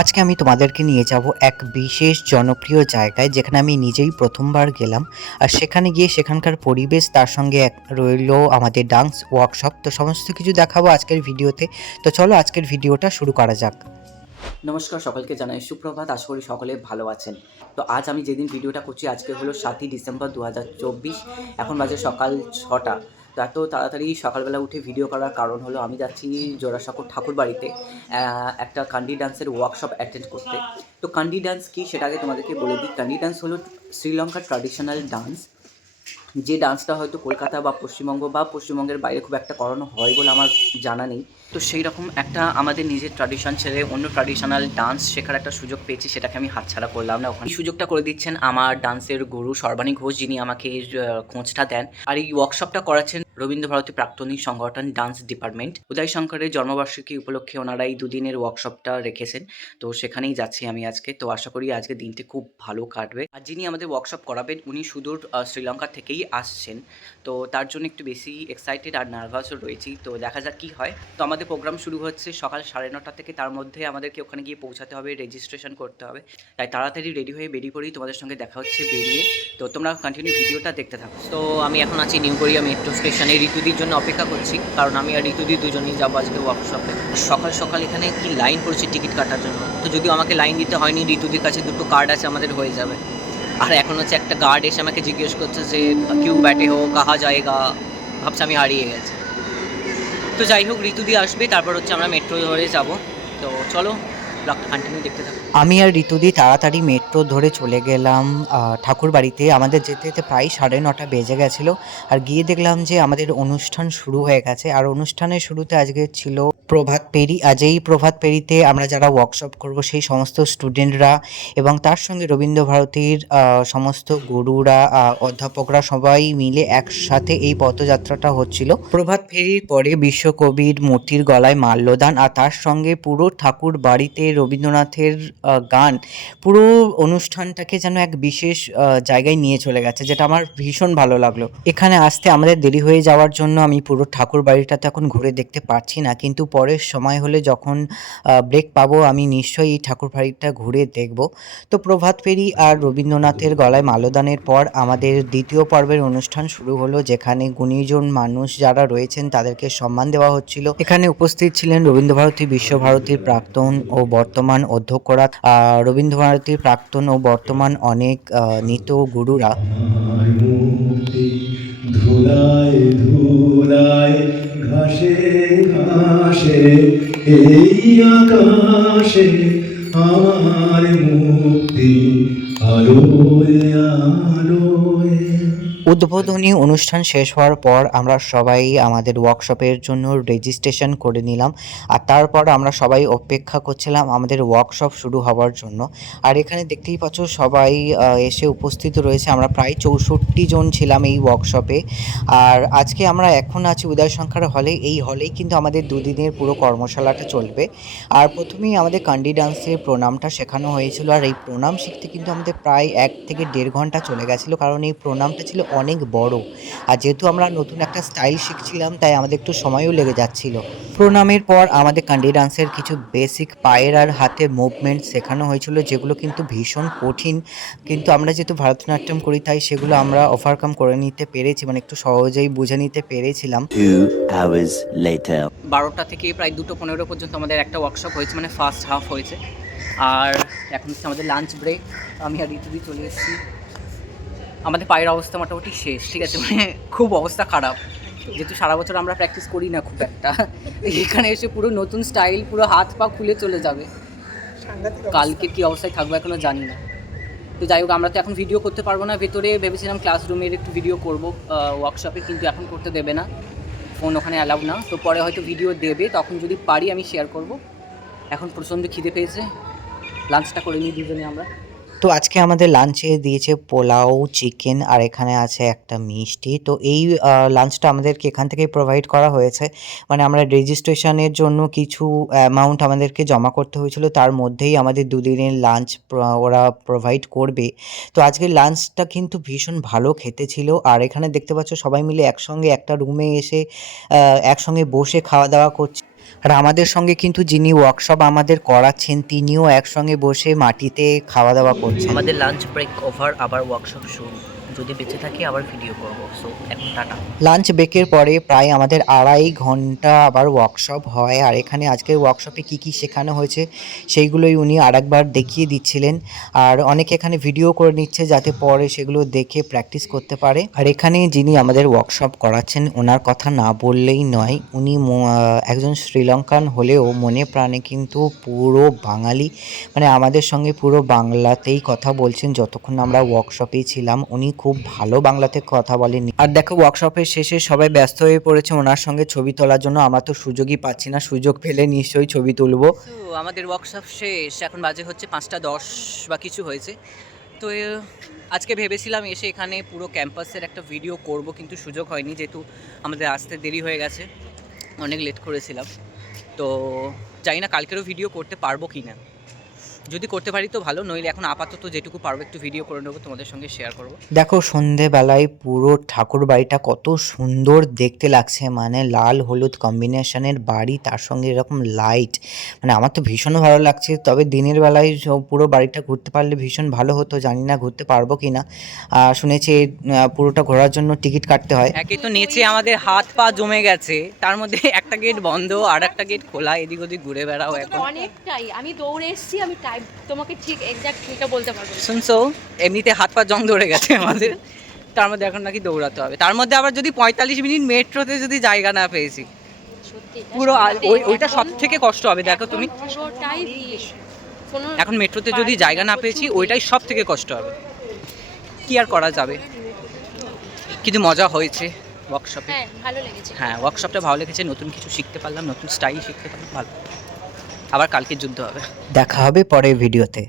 আজকে আমি তোমাদেরকে নিয়ে যাব এক বিশেষ জনপ্রিয় জায়গায়, যেখানে আমি নিজেই প্রথমবার গেলাম। আর সেখানে গিয়ে সেখানকার পরিবেশ, তার সঙ্গে এক রইল আমাদের ডান্স ওয়ার্কশপ। তো সমস্ত কিছু দেখাবো আজকের ভিডিওতে। তো চলো আজকের ভিডিওটা শুরু করা যাক। নমস্কার, সকলকে জানাই সুপ্রভাত। আশা করি সকলে ভালো আছেন। তো আজ আমি যেদিন ভিডিওটা করছি, আজকে হলো সাতই ডিসেম্বর দু হাজার চব্বিশ। এখন বাজে সকাল ছটা। তো এত তাড়াতাড়ি সকালবেলা উঠে ভিডিও করার কারণ হলো আমি যাচ্ছি জোড়াসাঁকোর ঠাকুর বাড়িতে একটা কান্ডি ডান্সের ওয়ার্কশপ অ্যাটেন্ড করতে। তো কান্ডি ডান্স কী সেটা আগে তোমাদেরকে বলে দিই। কান্ডি ডান্স হলো শ্রীলঙ্কার ট্র্যাডিশনাল ডান্স যে ডান্সটা হয়তো কলকাতা বা পশ্চিমবঙ্গ বা পশ্চিমবঙ্গের বাইরে খুব একটা করানো হয় বলে আমার জানা নেই। তো সেই রকম একটা আমাদের নিজের ট্র্যাডিশন ছেড়ে অন্য ট্র্যাডিশনাল ডান্স শেখার একটা সুযোগ পেয়েছি, সেটাকে আমি হাতছাড়া করলাম না। ওখানে সুযোগটা করে দিচ্ছেন আমার ডান্সের গুরু সর্বাণী ঘোষ, যিনি আমাকে খোঁজটা দেন। আর এই ওয়ার্কশপটা করাচ্ছেন রবীন্দ্র ভারতী প্রাক্তনী সংগঠন ডান্স ডিপার্টমেন্ট। উদয় শঙ্করের জন্মবার্ষিকী উপলক্ষে ওনারা এই দুদিনের ওয়ার্কশপটা রেখেছেন। তো সেখানেই যাচ্ছি আমি আজকে। তো আশা করি আজকে দিনটি খুব ভালো কাটবে। আর যিনি আমাদের ওয়ার্কশপ করাবেন, উনি সুদূর শ্রীলঙ্কা থেকেই আসছেন। তো তার জন্য একটু বেশি এক্সাইটেড আর নার্ভাসও রয়েছি। তো দেখা যাক কী হয়। তো আমাদের প্রোগ্রাম শুরু হচ্ছে সকাল সাড়ে নটা থেকে। তার মধ্যে আমাদেরকে ওখানে গিয়ে পৌঁছাতে হবে রেজিস্ট্রেশন করতে হবে। তাই তাড়াতাড়ি রেডি হয়ে বেরিয়ে পড়ি। তোমাদের সঙ্গে দেখা হচ্ছে বেরিয়ে। তো তোমরা কন্টিনিউ ভিডিওটা দেখতে থাকো। তো আমি এখন আছি নিউ গড়িয়া মেট্রো স্টেশনে ঋতুদির জন্য অপেক্ষা করছি, কারণ আমি আর ঋতুদি দুজনেই যাব আজকে ওয়ার্কশপে সকাল সকাল এখানে কি লাইন পড়েছে টিকিট কাটার জন্য? তো যদিও আমাকে লাইন দিতে হয়নি, ঋতুদির কাছে দুটো কার্ড আছে, আমাদের হয়ে যাবে। আর এখন হচ্ছে একটা গার্ড এসে আমাকে জিজ্ঞেস করছে যে, কিউ ব্যাটে হো, কাহা যায়গা? ভাবছে আমি হারিয়ে গেছি। তো যাই হোক, ঋতুদি আসবে, তারপর হচ্ছে আমরা মেট্রো ধরে যাব। তো চলো আমি আর ঋতুদি তাড়াতাড়ি মেট্রো ধরে চলে গেলাম ঠাকুর বাড়িতে আমাদের যেতে যেতে প্রায় সাড়ে নটা বেজে গেছিল। আর গিয়ে দেখলাম যে আমাদের অনুষ্ঠান শুরু হয়ে গেছে। আর অনুষ্ঠানের শুরুতে আজকে ছিল প্রভাত পেরি আজ এই প্রভাত পেরিতে আমরা যারা ওয়ার্কশপ করব, সেই সমস্ত স্টুডেন্টরা এবং তার সঙ্গে রবীন্দ্র ভারতীর সমস্ত গুরুরা অধ্যাপকরা সবাই মিলে একসাথে এই পথযাত্রাটা হচ্ছিল। প্রভাত ফেরির পরে বিশ্বকবির মূর্তির গলায় মাল্যদান। আর তার সঙ্গে পুরো ঠাকুর বাড়িতে রবীন্দ্রনাথের গান পুরো অনুষ্ঠানটাকে যেন এক বিশেষ জায়গায় নিয়ে চলে গেছে, যেটা আমার ভীষণ ভালো লাগল। এখানে আসতে আমাদের দেরি হয়ে যাওয়ার জন্য আমি পুরো ঠাকুর বাড়িটাতে এখন ঘুরে দেখতে পারছি না, কিন্তু পরের সময় হলে যখন ব্রেক পাবো আমি নিশ্চয়ই এই ঠাকুর বাড়িটা ঘুরে দেখব। তো প্রভাত ফেরি আর রবীন্দ্রনাথের গলায় মাল্যদানের পর আমাদের দ্বিতীয় পর্বের অনুষ্ঠান শুরু হলো, যেখানে গুণীজন মানুষ যারা রয়েছেন তাদেরকে সম্মান দেওয়া হচ্ছিল। এখানে উপস্থিত ছিলেন রবীন্দ্রভারতী বিশ্বভারতীর প্রাক্তন ও বর্তমান অধ্যক্ষরা রবীন্দ্রভারতীর প্রাক্তন ও বর্তমান অনেক নৃত্য গুরুরা। আমার মুক্তি আলোয় আলোয় উদ্বোধনী অনুষ্ঠান শেষ হওয়ার পর আমরা সবাই আমাদের ওয়ার্কশপের জন্য রেজিস্ট্রেশন করে নিলাম আর তারপর আমরা সবাই অপেক্ষা করছিলাম আমাদের ওয়ার্কশপ শুরু হওয়ার জন্য। আর এখানে দেখতেই পাচ্ছ সবাই এসে উপস্থিত রয়েছে। আমরা প্রায় চৌষট্টি জন ছিলাম এই ওয়ার্কশপে আর আজকে আমরা এখন আছি উদয় সংখ্যার হলে এই হলেই কিন্তু আমাদের দুদিনের পুরো কর্মশালাটা চলবে। আর প্রথমেই আমাদের কান্ডি ডান্সের প্রণামটা শেখানো হয়েছিল। আর এই প্রণাম শিখতে কিন্তু আমাদের প্রায় এক থেকে দেড় ঘণ্টা চলে গেছিল। কারণ এই প্রণামটা ছিল অনেক বড়। আর যেহেতু আমরা নতুন একটা স্টাইল শিখছিলাম তাই আমাদের একটু সময়ও লেগে যাচ্ছিল। প্রণামের পর আমাদের কান্ডি ডান্সের কিছু বেসিক পায়ের আর হাতের মুভমেন্ট শেখানো হয়েছিল যেগুলো কিন্তু ভীষণ কঠিন। কিন্তু আমরা যেহেতু ভারতনাট্যম করি তাই সেগুলো আমরা ওভারকাম করে নিতে পেরেছি মানে একটু সহজেই বুঝে নিতে পেরেছিলাম. বারোটা থেকে প্রায় দুটো পনেরো পর্যন্ত আমাদের একটা ওয়ার্কশপ হয়েছে মানে ফার্স্ট হাফ হয়েছে। আর এখন হচ্ছে আমাদের লাঞ্চ ব্রেক আমি আর ঋতুদি চলে এসেছি। আমাদের পায়ের অবস্থা মোটামুটি শেষ ঠিক আছে? মানে খুব অবস্থা খারাপ। যেহেতু সারা বছর আমরা প্র্যাকটিস করি না খুব একটা। এখানে এসে পুরো নতুন স্টাইল পুরো হাত পা খুলে চলে যাবে। কালকে কি অবস্থায় থাকব এখনও জানি না। তো যাই হোক আমরা তো এখন ভিডিও করতে পারব না। ভেতরে ভেবেছিলাম ক্লাসরুমের একটু ভিডিও করব ওয়ার্কশপে কিন্তু এখন করতে দেবে না। ফোন ওখানে অ্যালাউ না। তো পরে হয়তো ভিডিও দেবে। তখন যদি পারি আমি শেয়ার করব। এখন প্রচণ্ড খিদে পেয়েছে। লাঞ্চটা করে নিই দুজনে আমরা। তো আজকে আমাদের লাঞ্চে দিয়েছে পোলাও চিকেন আর এখানে আছে একটা মিষ্টি। তো এই লাঞ্চটা আমাদেরকে এখান থেকেই প্রোভাইড করা হয়েছে। মানে আমরা রেজিস্ট্রেশনের জন্য কিছু অ্যামাউন্ট আমাদেরকে জমা করতে হয়েছিল। তার মধ্যেই আমাদের দুদিনের লাঞ্চ ওরা প্রোভাইড করবে। তো আজকের লাঞ্চটা কিন্তু ভীষণ ভালো খেতে ছিল। আর এখানে দেখতে পাচ্ছ সবাই মিলে একসঙ্গে একটা রুমে এসে একসঙ্গে বসে খাওয়া দাওয়া করছে। আর আমাদের সঙ্গে কিন্তু যিনি ওয়ার্কশপ আমাদের করাচ্ছেন, তিনিও একসঙ্গে বসে মাটিতে খাওয়া দাওয়া করছেন। আমাদের লাঞ্চ ব্রেক ওভার আবার ওয়ার্কশপ শুরু। যদি বেঁচে থাকি, আবার ভিডিও করব। সো এখন টাটা। লাঞ্চ ব্রেকের পরে প্রায় আমাদের আড়াই ঘণ্টা আবার ওয়ার্কশপ হয়। আর এখানে আজকের ওয়ার্কশপে কি কি শেখানো হয়েছে, সেইগুলোই উনি আরেকবার দেখিয়ে দিচ্ছিলেন। আর অনেকে এখানে ভিডিও করে নিচ্ছে যাতে পরে সেগুলো দেখে প্র্যাকটিস করতে পারে। আর এখানে যিনি আমাদের ওয়ার্কশপ করাচ্ছেন, ওনার কথা না বললেই নয়, উনি একজন শ্রীলঙ্কান হলেও মনে প্রাণে কিন্তু পুরো বাঙালি। মানে আমাদের সঙ্গে পুরো বাংলাতেই কথা বলছেন। যতক্ষণ আমরা ওয়ার্কশপেই ছিলাম, উনি খুব ভালো বাংলাতে কথা বলেননি। আর দেখো ওয়ার্কশপের শেষে সবাই ব্যস্ত হয়ে পড়েছে, ওনার সঙ্গে ছবি তোলার জন্য। আমরা তো সুযোগই পাচ্ছি না, সুযোগ পেলে নিশ্চয়ই ছবি তুলবো। আমাদের ওয়ার্কশপ শেষ, এখন বাজে হচ্ছে পাঁচটা দশ বা কিছু হয়েছে। তো আজকে ভেবেছিলাম এসে এখানে পুরো ক্যাম্পাসের একটা ভিডিও করব, কিন্তু সুযোগ হয়নি, যেহেতু আমাদের আসতে দেরি হয়ে গেছে। অনেক লেট করেছিলাম। তো, জানি না কালকেরও ভিডিও করতে পারব কি না যদি করতে পারি তো ভালো নইলে এখন আপাতত যেটুকু পারব একটু ভিডিও করে নেব তোমাদের সঙ্গে শেয়ার করব। দেখো সন্ধেবেলায় পুরো ঠাকুর বাড়িটা কত সুন্দর দেখতে লাগছে মানে লাল হলুদ কম্বিনেশনের বাড়ি তার সঙ্গে এরকম লাইট মানে আমার তো ভীষণ ভালো লাগছে তবে দিনের বেলায় পুরো বাড়িটা ঘুরতে পারলে ভীষণ ভালো হতো জানি না ঘুরতে পারব কি না শুনেছি পুরোটা ঘোরার জন্য টিকিট কাটতে হয়। একে তো নেচে আমাদের হাত পা জমে গেছে তার মধ্যে একটা গেট বন্ধ আর একটা গেট খোলা এদিক ওদিক ঘুরে বেড়াও এখন। অনেকটাই আমি দৌড়ে এসেছি আমি টাইম তোমাকে ঠিক এক্সাক্ট ঠিকটা বলতে পারব। শুনছো? এমনিতে হাত পা জং ধরে গেছে আমাদের। তার মধ্যে এখন নাকি দৌড়াতে হবে। তার মধ্যে আবার যদি পঁয়তাল্লিশ মিনিট মেট্রোতে যদি জায়গা না পেয়েছি পুরো ওইটা সব থেকে কষ্ট হবে দেখো তুমি। এখন মেট্রোতে যদি জায়গা না পেয়েছি ওইটাই সব থেকে কষ্ট হবে। কি আর করা যাবে? কিন্তু মজা হয়েছে ওয়ার্কশপে হ্যাঁ হ্যাঁ ওয়ার্কশপটা ভালো লেগেছে। নতুন কিছু শিখতে পারলাম নতুন স্টাইল শিখতে পারলাম ভালো। আবার কালকে যুদ্ধ হবে। দেখা হবে পরের ভিডিওতে।